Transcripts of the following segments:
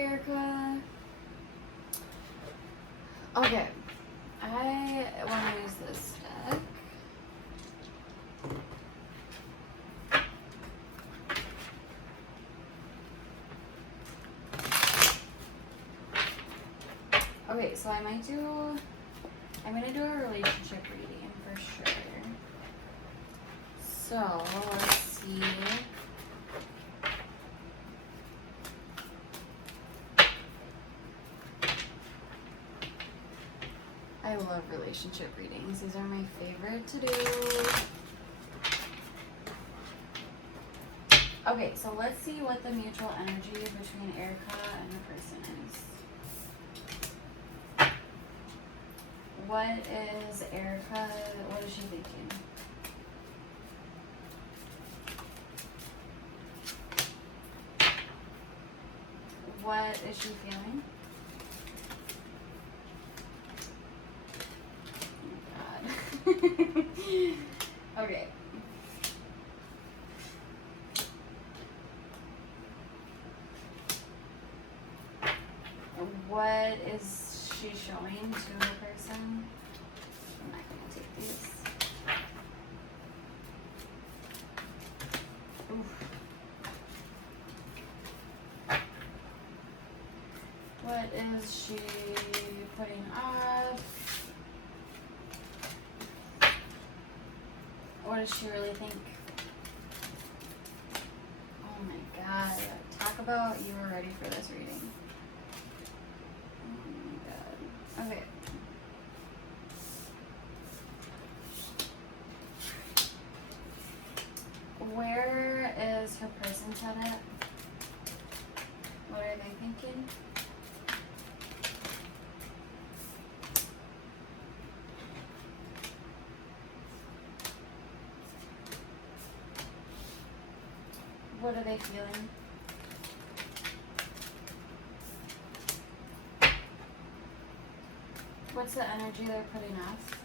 Erica. Okay, I want to use this deck. Okay, so I'm going to do a relationship reading for sure. So, let's see. I love relationship readings. These are my favorite to do. Okay, so let's see what the mutual energy between Ericka and the person is. What is Ericka, what is she thinking? What is she feeling? Oh my God. Okay. What is she showing to the person? I'm not going to take these. Oof. What is she putting off? What does she really think? Oh my God. Talk about you were ready for this reading. Oh my God. Okay. Where is her person's head at? What are they thinking? What are they feeling? What's the energy they're putting off?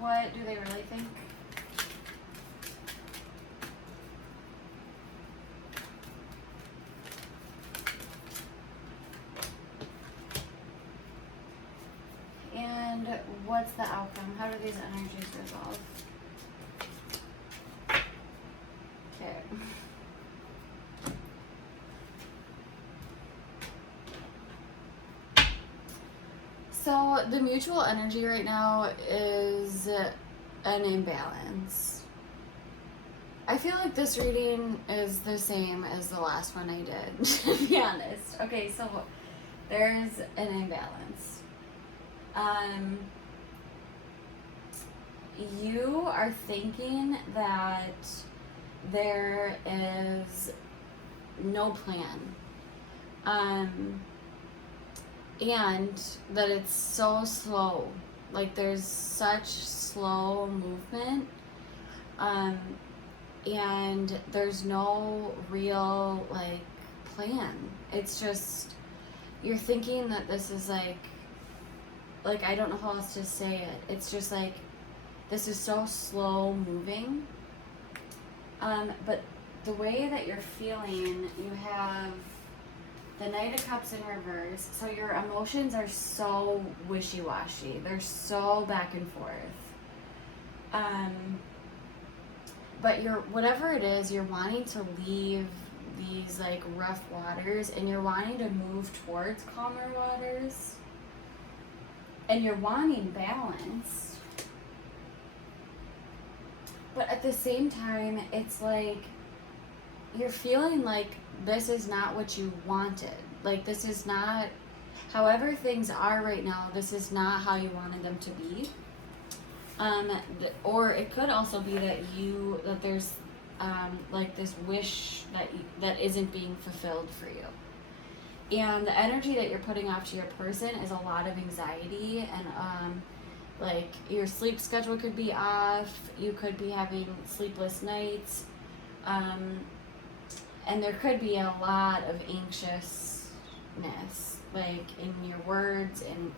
What do they really think? And what's the outcome? How do these energies resolve? Okay. So the mutual energy right now is an imbalance. I feel like this reading is the same as the last one I did, to be honest. Okay, so there's an imbalance. You are thinking that there is no plan. And that it's so slow. Like there's such slow movement. And there's no real like plan. It's just you're thinking that this is like I don't know how else to say it. It's just like this is so slow moving. But the way that you're feeling, you have the Knight of Cups in reverse. So your emotions are so wishy-washy. They're so back and forth. But you're, whatever it is, you're wanting to leave these like rough waters and you're wanting to move towards calmer waters. And you're wanting balance. But at the same time, it's like you're feeling like this is not what you wanted. Like this is not, however things are right now, this is not how you wanted them to be. Or it could also be that there's like this wish that isn't being fulfilled for you. And the energy that you're putting off to your person is a lot of anxiety and like your sleep schedule could be off, you could be having sleepless nights, and there could be a lot of anxiousness, like in your words and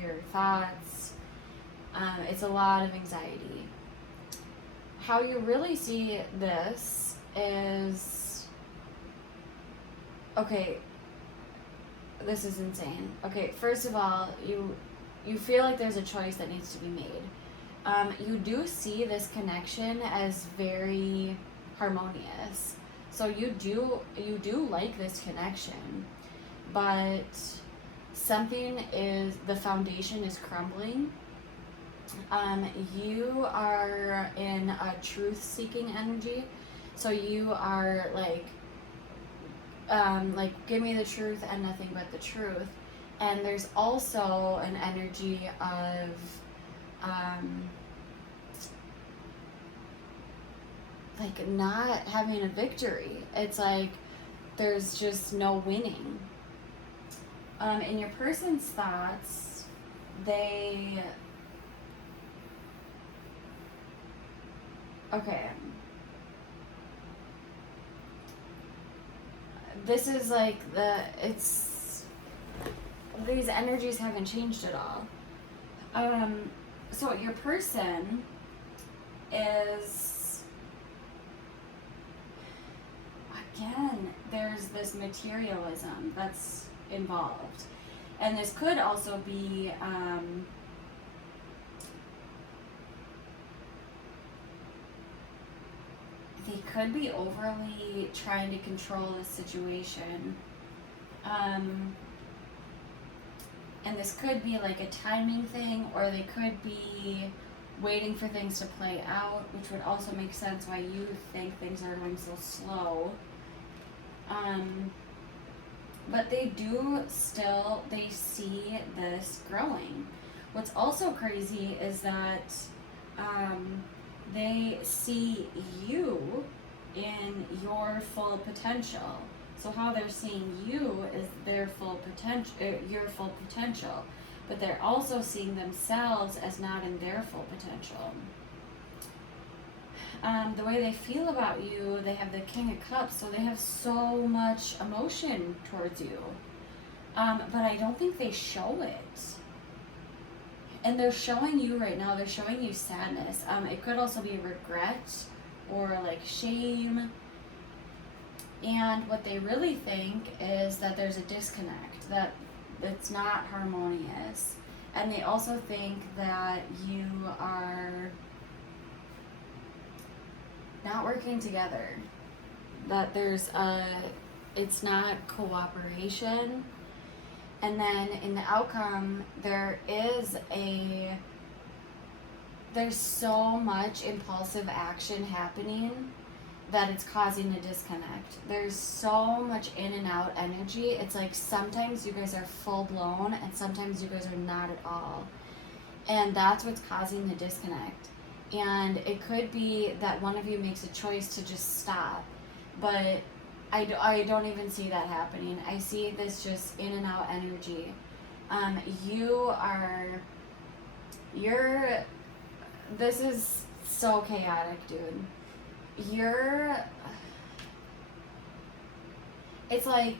your thoughts. It's a lot of anxiety. How you really see this is, okay, this is insane. Okay, first of all, you feel like there's a choice that needs to be made. You do see this connection as very harmonious. So you do like this connection, but the foundation is crumbling. You are in a truth-seeking energy, so you are like give me the truth and nothing but the truth. And there's also an energy of like not having a victory. It's like there's just no winning. In your person's thoughts, okay. This is like these energies haven't changed at all. So your person is, again, there's this materialism that's involved. And this could also be they could be overly trying to control the situation. And this could be like a timing thing, or they could be waiting for things to play out, which would also make sense why you think things are going so slow. But they see this growing. What's also crazy is that they see you in your full potential. So how they're seeing you is their full potential, your full potential, but they're also seeing themselves as not in their full potential. The way they feel about you, they have the King of Cups, so they have so much emotion towards you. But I don't think they show it. And they're showing you right now, they're showing you sadness. It could also be regret or like shame. And what they really think is that there's a disconnect, that it's not harmonious. And they also think that you are not working together, that it's not cooperation. And then in the outcome, there's so much impulsive action happening that it's causing a disconnect. There's so much in and out energy. It's like sometimes you guys are full blown and sometimes you guys are not at all. And that's what's causing the disconnect. And it could be that one of you makes a choice to just stop. But I don't even see that happening. I see this just in and out energy. This is so chaotic, dude. It's like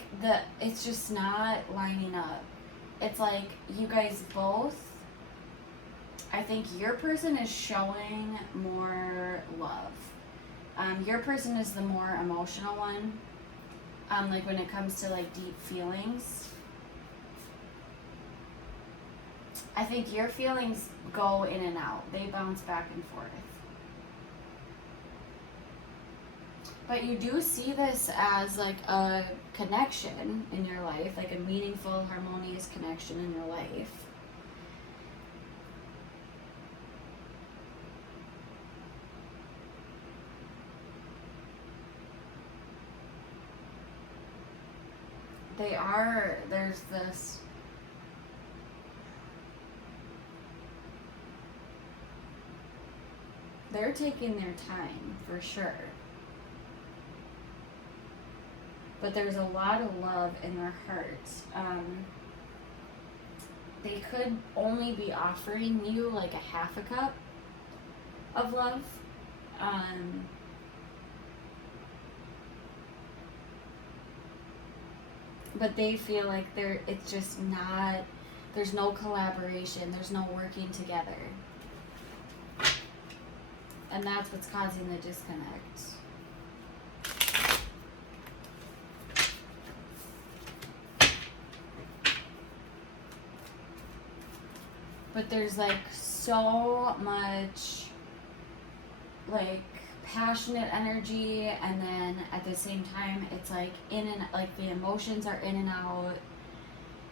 it's just not lining up. It's like you guys both, I think your person is showing more love. Your person is the more emotional one. Like when it comes to like deep feelings. I think your feelings go in and out. They bounce back and forth. But you do see this as like a connection in your life, like a meaningful, harmonious connection in your life. There's this, they're taking their time for sure. But there's a lot of love in their hearts. They could only be offering you like a half a cup of love. But they feel like it's just not, there's no collaboration, there's no working together. And that's what's causing the disconnect. But there's like so much like passionate energy, and then at the same time it's like in and like the emotions are in and out,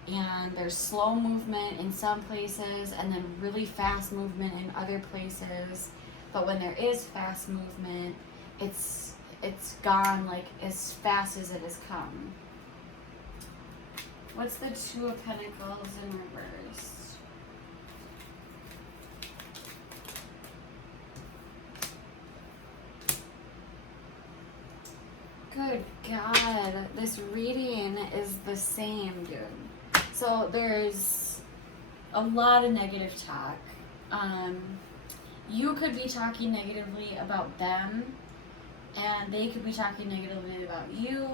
and there's slow movement in some places and then really fast movement in other places. But when there is fast movement, it's gone like as fast as it has come. What's the Two of Pentacles in reverse? Good God, this reading is the same, dude. So there's a lot of negative talk. You could be talking negatively about them, and they could be talking negatively about you,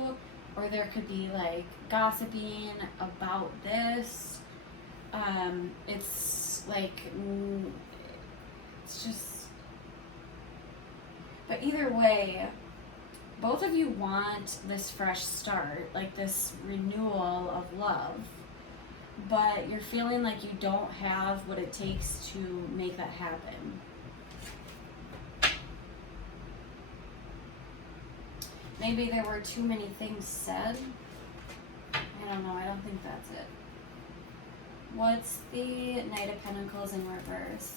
or there could be like gossiping about this. It's like, it's just, but either way, both of you want this fresh start, like this renewal of love, but you're feeling like you don't have what it takes to make that happen. Maybe there were too many things said. I don't know, I don't think that's it. What's the Knight of Pentacles in reverse?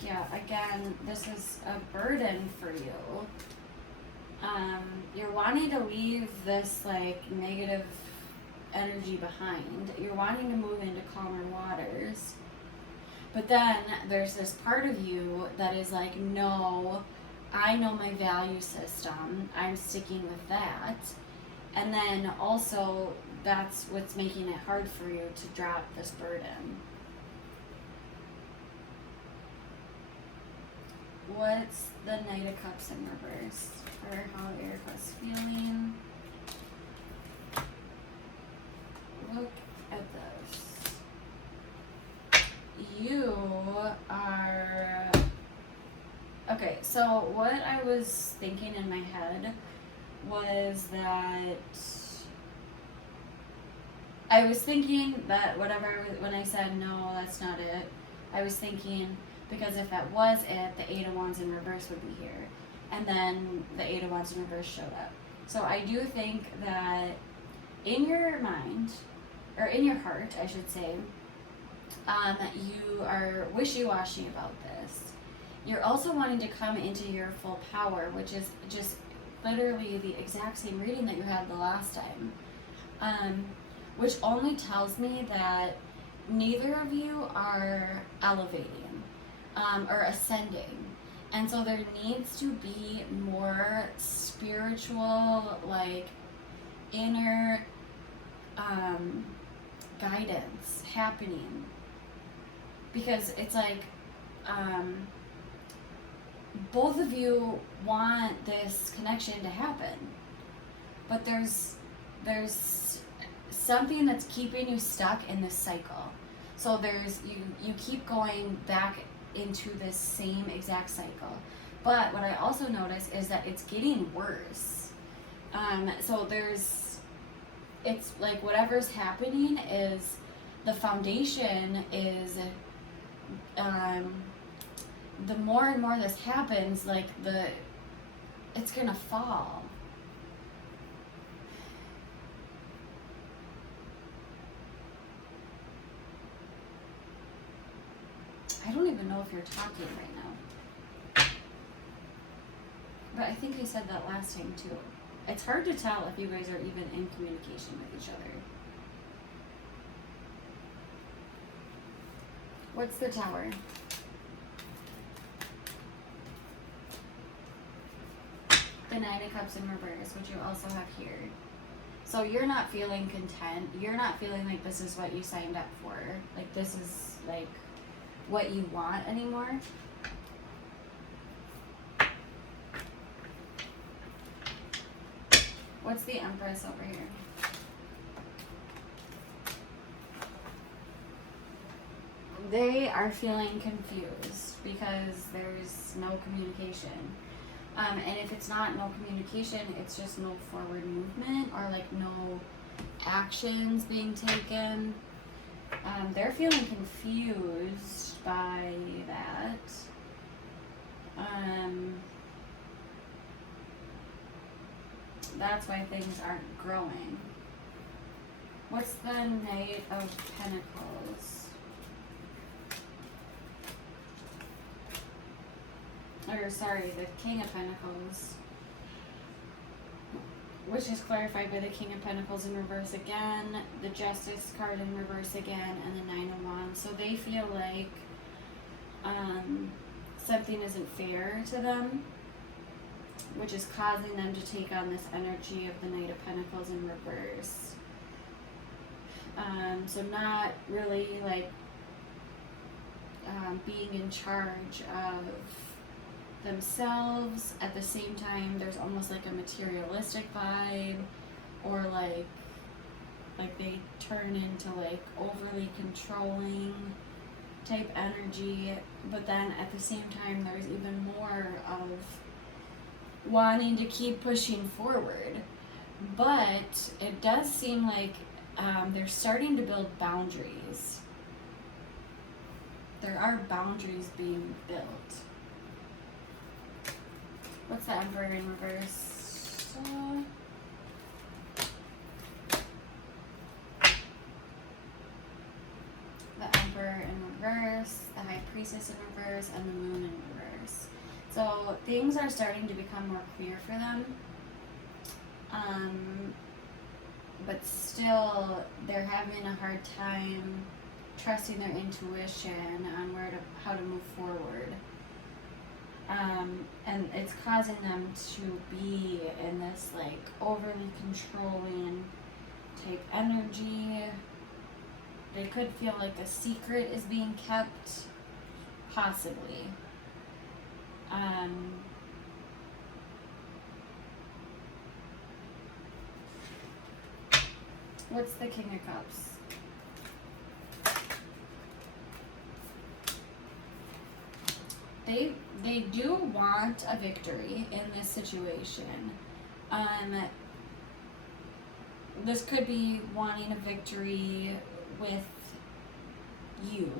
Yeah, again, this is a burden for you. You're wanting to leave this like negative energy behind. You're wanting to move into calmer waters. But then there's this part of you that is like, no, I know my value system. I'm sticking with that. And then also that's what's making it hard for you to drop this burden. What's the Knight of Cups in reverse for how Ericka's feeling? Look at this. You are... Okay, so what I was thinking in my head was that... I was thinking that whatever, when I said no, that's not it, I was thinking... Because if that was it, the Eight of Wands in reverse would be here. And then the Eight of Wands in reverse showed up. So I do think that in your mind, or in your heart, I should say, you are wishy-washy about this. You're also wanting to come into your full power, which is just literally the exact same reading that you had the last time. Which only tells me that neither of you are elevating. Or ascending. And so there needs to be more spiritual, like, inner guidance happening. Because it's like, both of you want this connection to happen. But there's something that's keeping you stuck in this cycle. So there's, you keep going back into this same exact cycle. But what I also notice is that it's getting worse. So it's like whatever's happening is, the foundation is, the more and more this happens, like it's gonna fall. I don't even know if you're talking right now. But I think I said that last time too. It's hard to tell if you guys are even in communication with each other. What's the Tower? The Nine of Cups in reverse, which you also have here. So you're not feeling content. You're not feeling like this is what you signed up for. Like this is like what you want anymore. What's the Empress over here? They are feeling confused because there's no communication. And if it's not no communication, it's just no forward movement or like no actions being taken. They're feeling confused by that. That's why things aren't growing. What's the Knight of Pentacles? Or sorry, the King of Pentacles, which is clarified by the King of Pentacles in reverse again, the Justice card in reverse again, and the Nine of Wands. So they feel like something isn't fair to them, which is causing them to take on this energy of the Knight of Pentacles in reverse. So not really like being in charge of themselves. At the same time, there's almost like a materialistic vibe, or like they turn into like overly controlling type energy. But then at the same time, there's even more of wanting to keep pushing forward. But it does seem like they're starting to build boundaries. There are boundaries being built. What's the Emperor in reverse? The Emperor in reverse, the High Priestess in reverse, and the Moon in reverse. So things are starting to become more clear for them. But still, they're having a hard time trusting their intuition on how to move forward. And it's causing them to be in this like overly controlling type energy. They could feel like a secret is being kept, possibly. What's the King of Cups? They do want a victory in this situation. This could be wanting a victory with you.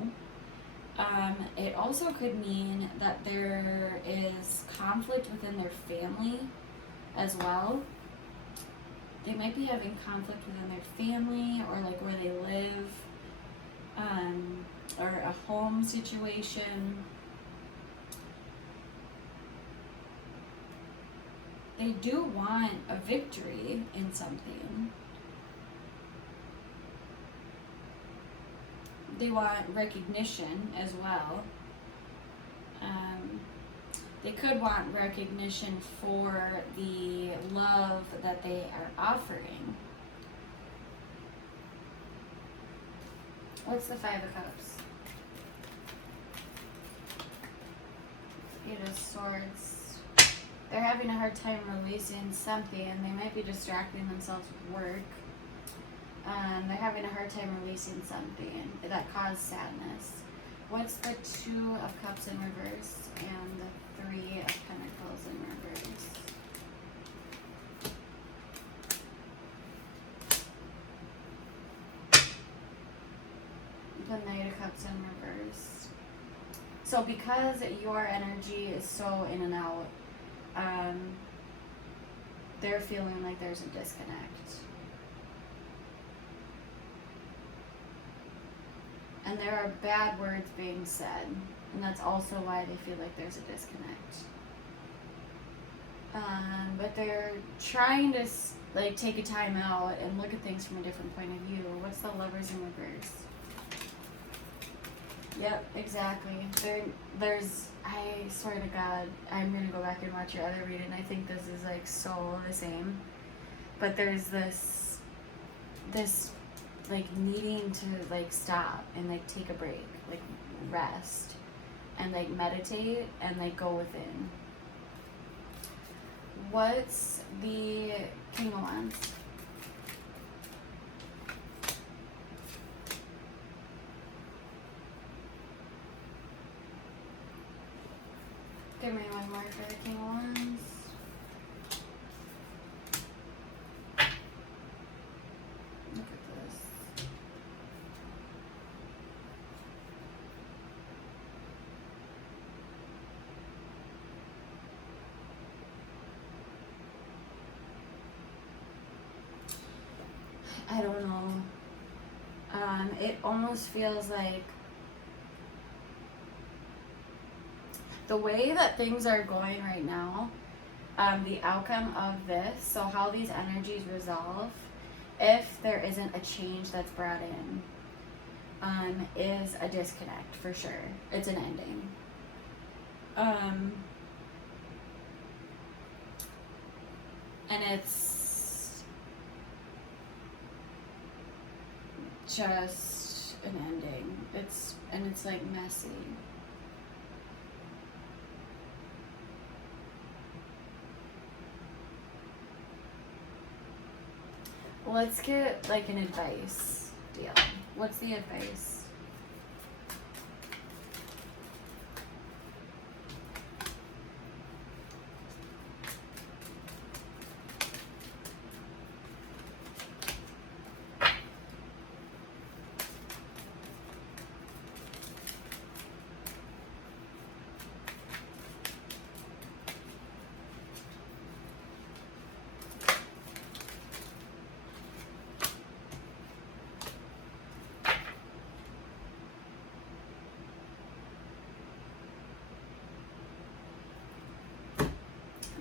It also could mean that there is conflict within their family as well. They might be having conflict within their family, or like where they live, or a home situation. They do want a victory in something. They want recognition as well. They could want recognition for the love that they are offering. What's the Five of Cups? Eight of Swords. They're having a hard time releasing something. They might be distracting themselves with work. They're having a hard time releasing something that caused sadness. What's the Two of Cups in reverse and the Three of Pentacles in reverse? The Knight of Cups in reverse. So because your energy is so in and out, they're feeling like there's a disconnect. And there are bad words being said, and that's also why they feel like there's a disconnect. But they're trying to like take a time out and look at things from a different point of view. What's the Lovers in reverse? Yep, exactly. There's, I swear to God, I'm gonna go back and watch your other reading. I think this is like so the same. But there's this like needing to like stop and like take a break, like rest and like meditate and like go within. What's the King of Wands? Give me one more for the King of Wands. Look at this. I don't know. It almost feels like the way that things are going right now, the outcome of this, so how these energies resolve, if there isn't a change that's brought in, is a disconnect for sure. It's an ending. And it's just an ending. It's like messy. Let's get like an advice deal. What's the advice?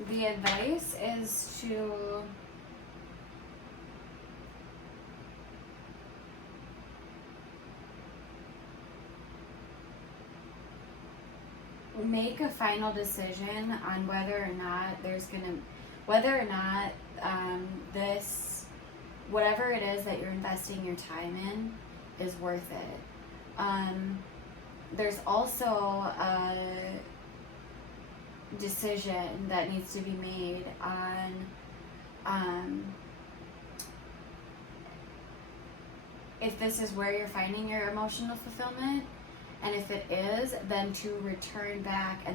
The advice is to make a final decision on whether or not this, whatever it is that you're investing your time in, is worth it. There's also a decision that needs to be made on if this is where you're finding your emotional fulfillment, and if it is, then to return back, and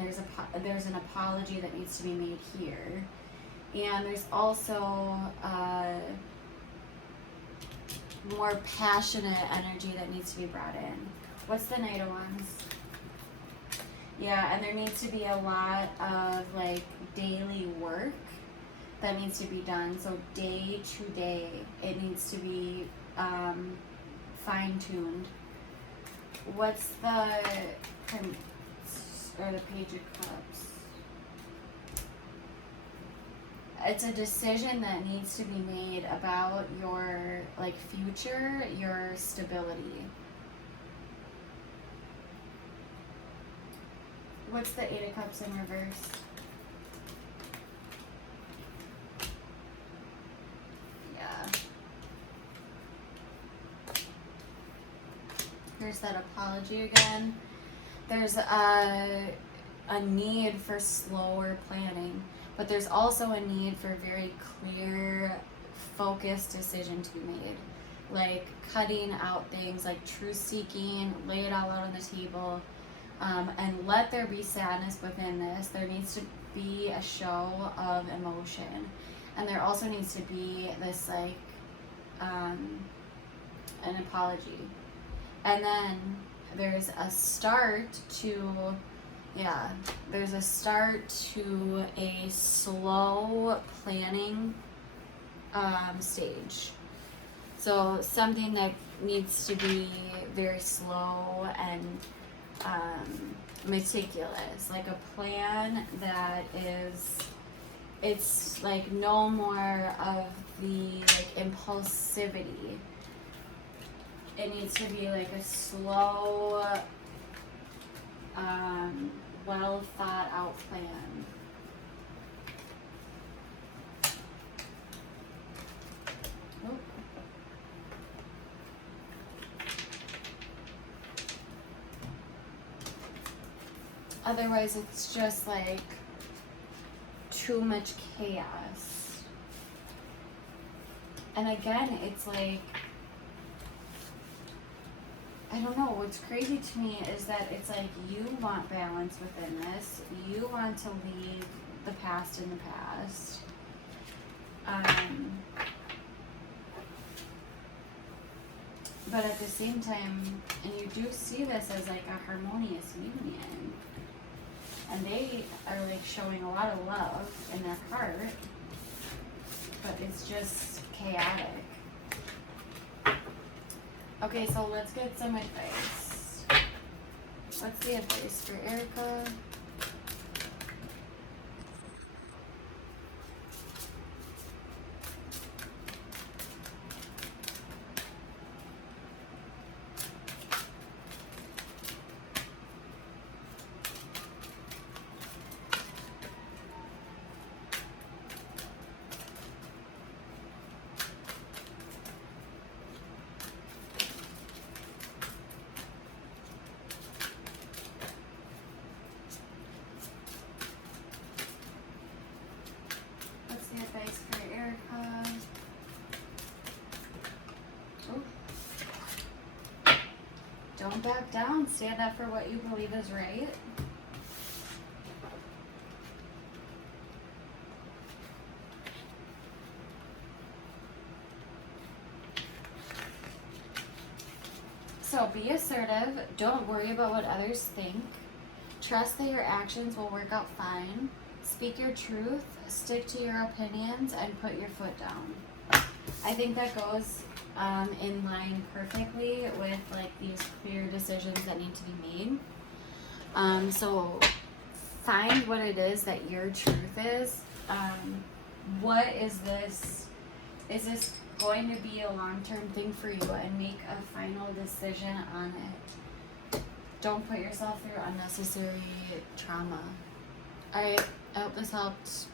there's an apology that needs to be made here, and there's also more passionate energy that needs to be brought in. What's the Knight of Wands? Yeah, and there needs to be a lot of like daily work that needs to be done. So day to day, it needs to be fine-tuned. What's the Page of Cups? It's a decision that needs to be made about your like future, your stability. What's the Eight of Cups in reverse? Yeah. Here's that apology again. There's a need for slower planning, but there's also a need for very clear, focused decision to be made. Like cutting out things like truth seeking, lay it all out on the table. And let there be sadness within this. There needs to be a show of emotion, and there also needs to be this like an apology, and then there's a start to a slow planning stage. So something that needs to be very slow and meticulous, like a plan that it's like no more of the like impulsivity. It needs to be like a slow, well thought out plan. Oop. Otherwise, it's just like too much chaos. And again, it's like I don't know, what's crazy to me is that it's like you want balance within this. You want to leave the past in the past. But at the same time, and you do see this as like a harmonious union. And they are like showing a lot of love in their heart. But it's just chaotic. Okay, so let's get some advice. What's the advice for Ericka? What's the advice for Ericka? Oh. Don't back down. Stand up for what you believe is right. So be assertive. Don't worry about what others think. Trust that your actions will work out fine. Speak your truth. Stick to your opinions and put your foot down. I think that goes in line perfectly with like these clear decisions that need to be made. So find what it is that your truth is. What is this? Is this going to be a long-term thing for you, and make a final decision on it. Don't put yourself through unnecessary trauma. Alright, I hope this helped.